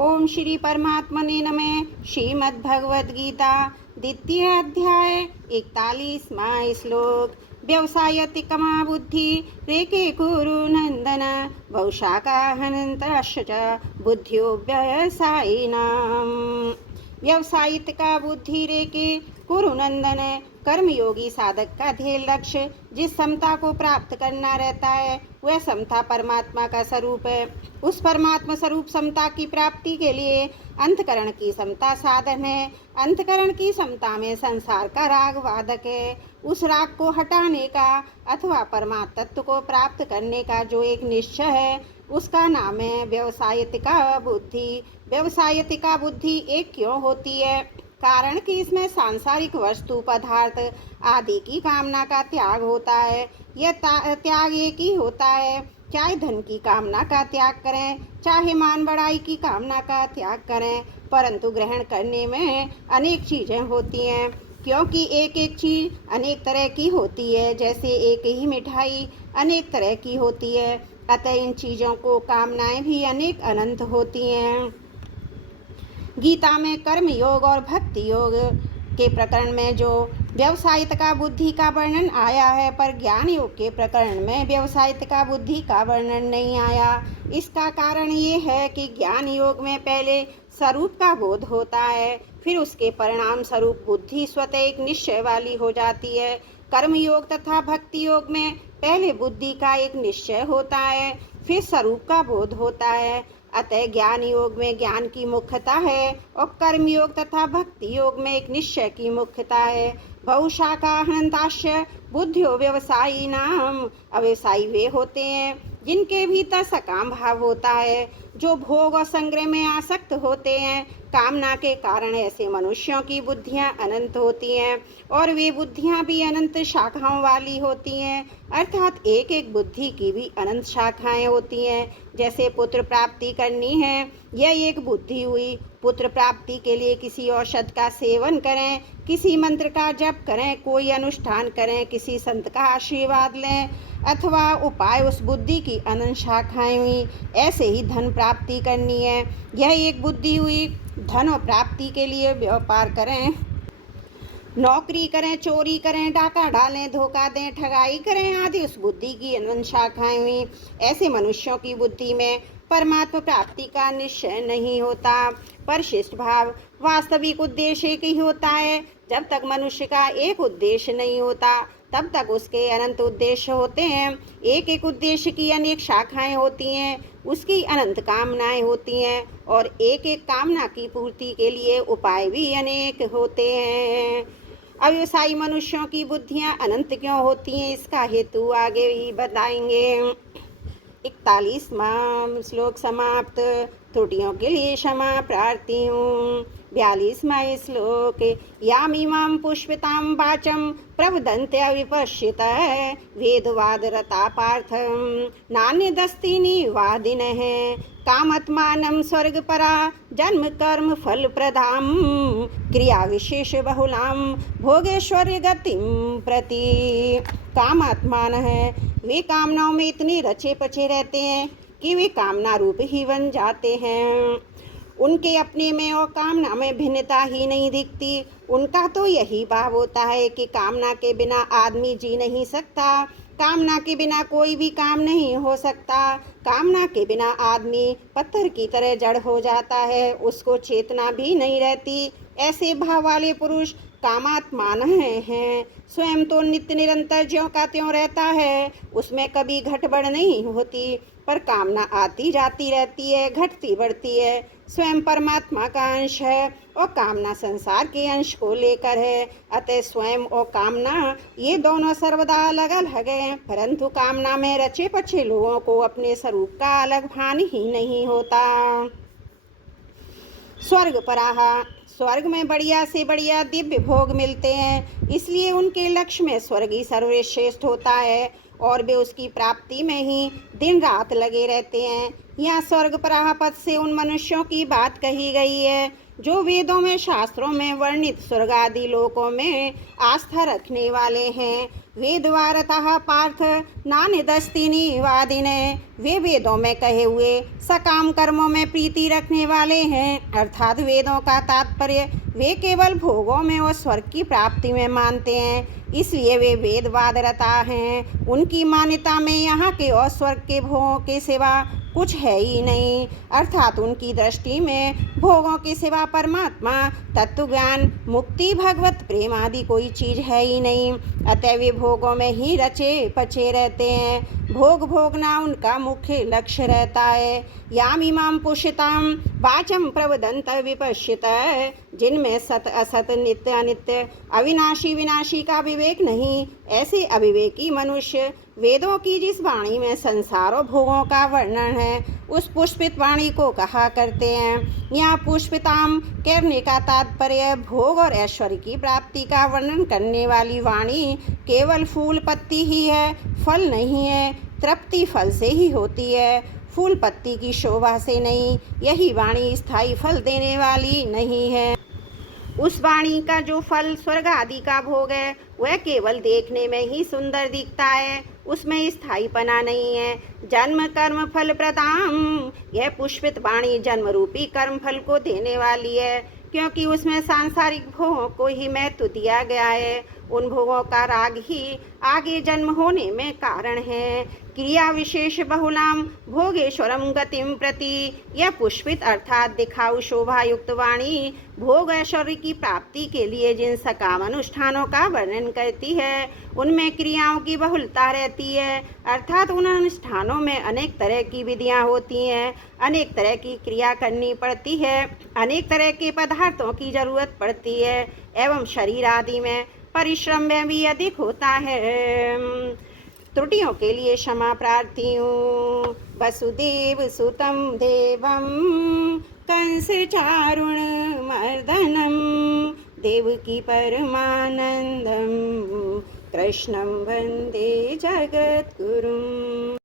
ओम श्री परमात्मने नमः। श्रीमद् भगवद गीता द्वितीय अध्याय 41वां श्लोक। व्यवसायतिकमा बुद्धि रेके कुरु नंदन वौशाका हनंतश्च बुद्धियो व्यवसायिनाम। व्यवसायितिका बुद्धि रेके कुरु नंदन। कर्मयोगी साधक का ध्येय लक्ष्य जिस समता को प्राप्त करना रहता है वह समता परमात्मा का स्वरूप है। उस परमात्मा स्वरूप समता की प्राप्ति के लिए अंतकरण की समता साधन है। अंतकरण की समता में संसार का राग वादक है। उस राग को हटाने का अथवा परमात्म तत्व को प्राप्त करने का जो एक निश्चय है उसका नाम है व्यवसायितिका बुद्धि। व्यवसायितिका बुद्धि एक क्यों होती है? कारण कि इसमें सांसारिक वस्तु पदार्थ आदि की कामना का त्याग होता है। यह त्याग एक ही होता है। चाहे धन की कामना का त्याग करें, चाहे मान बढ़ाई की कामना का त्याग करें, परंतु ग्रहण करने में अनेक चीज़ें होती हैं। क्योंकि एक एक चीज़ अनेक तरह की होती है, जैसे एक ही मिठाई अनेक तरह की होती है, अतः इन चीज़ों को कामनाएं भी अनेक अनंत होती हैं। गीता में कर्म योग और भक्ति योग के प्रकरण में जो व्यवसायितिका बुद्धि का वर्णन आया है, पर ज्ञान योग के प्रकरण में व्यवसायितिका बुद्धि का वर्णन नहीं आया। इसका कारण ये है कि ज्ञान योग में पहले स्वरूप का बोध होता है, फिर उसके परिणाम स्वरूप बुद्धि स्वतः एक निश्चय वाली हो जाती है। कर्म योग तथा भक्ति योग में पहले बुद्धि का एक निश्चय होता है, फिर स्वरूप का बोध होता है। अतः ज्ञान योग में ज्ञान की मुख्यता है और कर्म योग तथा भक्ति योग में एक निश्चय की मुख्यता है। बहुशाखा हनंताश्च बुद्धियो व्यवसायी नाम। अव्यवसायी वे होते हैं जिनके भीतर सकाम भाव होता है, जो भोग और संग्रह में आसक्त होते हैं। कामना के कारण ऐसे मनुष्यों की बुद्धियां अनंत होती हैं और वे बुद्धियां भी अनंत शाखाओं वाली होती हैं, अर्थात एक एक बुद्धि की भी अनंत शाखाएं होती हैं। जैसे पुत्र प्राप्ति करनी है, यह एक बुद्धि हुई। पुत्र प्राप्ति के लिए किसी औषध का सेवन करें, किसी मंत्र का जप करें, कोई अनुष्ठान करें, किसी संत का आशीर्वाद लें अथवा उपाय, उस बुद्धि की अनंत शाखाएं हुई। ऐसे ही धन प्राप्ति करनी है, यह एक बुद्धि हुई। धन और प्राप्ति के लिए व्यापार करें, नौकरी करें, चोरी करें, डाका डालें, धोखा दें, ठगाई करें आदि उस बुद्धि की अनंत शाखाएं हुई। ऐसे मनुष्यों की बुद्धि में परमात्मा प्राप्ति का निश्चय नहीं होता। परिशिष्ट भाव वास्तविक उद्देश्य एक ही होता है। जब तक मनुष्य का एक उद्देश्य नहीं होता तब तक उसके अनंत उद्देश्य होते हैं। एक एक उद्देश्य की अनेक शाखाएं होती हैं, उसकी अनंत कामनाएं होती हैं और एक एक कामना की पूर्ति के लिए उपाय भी अनेक होते हैं। अव्यवसायी मनुष्यों की बुद्धियां अनंत क्यों होती हैं, इसका हेतु आगे ही बताएंगे। 41वां श्लोक समाप्त। त्रुटियों के लिए क्षमा प्रार्थी हूँ। 42वां श्लोक। यामिमां पुष्पितां वाचं प्रवदन्ते अविपश्यतः वेदवादरता पार्थ नान्यदस्ति निवादिनः कामात्मानं स्वर्गपरा जन्म कर्म फल प्रदां क्रिया विशेष बहुलां भोगेश्वर्य गतिं प्रति। कामात्मान है, वे कामनाओं में इतने रचे पचे रहते हैं कि वे कामना रूप ही बन जाते हैं। उनके अपने में और कामना में भिन्नता ही नहीं दिखती। उनका तो यही भाव होता है कि कामना के बिना आदमी जी नहीं सकता, कामना के बिना कोई भी काम नहीं हो सकता। कामना के बिना आदमी पत्थर की तरह जड़ हो जाता है, उसको चेतना भी नहीं रहती। ऐसे भाव वाले पुरुष कामात्मान हैं। स्वयं तो नित्य निरंतर ज्यों का त्यों रहता है, उसमें कभी घटबढ़ नहीं होती, पर कामना आती जाती रहती है, घटती बढ़ती है। स्वयं परमात्मा का अंश है और कामना संसार के अंश को लेकर है। अतः स्वयं और कामना ये दोनों सर्वदा अलग अलग हैं, परंतु कामना में रचे पचे लोगों को अपने स्वरूप का अलग भान ही नहीं होता। स्वर्ग पराहा, स्वर्ग में बढ़िया से बढ़िया दिव्य भोग मिलते हैं, इसलिए उनके लक्ष्य में स्वर्ग ही सर्वश्रेष्ठ होता है और वे उसकी प्राप्ति में ही दिन रात लगे रहते हैं। यहाँ स्वर्ग पराह पद से उन मनुष्यों की बात कही गई है जो वेदों में शास्त्रों में वर्णित स्वर्ग आदि लोकों में आस्था रखने वाले हैं। वेदवारतः पार्थ नान्यदस्तिनि वादिने, वे वेदों में कहे हुए सकाम कर्मों में प्रीति रखने वाले हैं, अर्थात वेदों का तात्पर्य वे केवल भोगों में और स्वर्ग की प्राप्ति में मानते हैं, इसलिए वे वेदवादरता हैं। उनकी मान्यता में यहाँ के और स्वर्ग के भोगों के सिवा कुछ है ही नहीं, अर्थात उनकी दृष्टि में भोगों के सिवा परमात्मा, तत्व ज्ञान, मुक्ति, भगवत प्रेम आदि कोई चीज़ है ही नहीं। अतः वे भोगों में ही रचे पचे रहते हैं, भोग भोगना उनका मुख्य लक्ष्य रहता है। याम इमाम पुष्यताम वाचम प्रवदंत विपश्यत, जिनमें सत असत, नित्य अनित्य, अविनाशी विनाशी का विवेक नहीं, ऐसे अविवेकी मनुष्य वेदों की जिस वाणी में संसार और भोगों का वर्णन है उस पुष्पित वाणी को कहा करते हैं। यहाँ पुष्पिताम कहने का तात्पर्य भोग और ऐश्वर्य की प्राप्ति का वर्णन करने वाली वाणी केवल फूल पत्ती ही है, फल नहीं है। तृप्ति फल से ही होती है, फूल पत्ती की शोभा से नहीं। यही वाणी स्थायी फल देने वाली नहीं है। उस वाणी का जो फल स्वर्ग आदि का भोग है वह केवल देखने में ही सुंदर दिखता है, उसमें स्थायीपना नहीं है। जन्म कर्म फल प्रदाम, यह पुष्पित वाणी जन्म रूपी कर्म फल को देने वाली है, क्योंकि उसमें सांसारिक भोगों को ही महत्व दिया गया है। उन भोगों का राग ही आगे जन्म होने में कारण है। क्रिया विशेष बहुलाम भोगेश्वरम गतिम प्रति, यह पुष्पित अर्थात दिखाऊ शोभा युक्त वाणी भोग ऐश्वर्य की प्राप्ति के लिए जिन सकाम अनुष्ठानों का वर्णन करती है उनमें क्रियाओं की बहुलता रहती है, अर्थात उन अनुष्ठानों में अनेक तरह की विधियां होती हैं, अनेक तरह की क्रिया करनी पड़ती है, अनेक तरह के पदार्थों की जरूरत पड़ती है, एवं शरीर आदि में परिश्रम में भी अधिक होता है। त्रुटियों के लिए क्षमा प्रार्थी हूँ। वसुदेव सुतम देवम कंस चारुण मर्दनम, देवकी परमानंदम कृष्णं वंदे जगद्गुरुम्।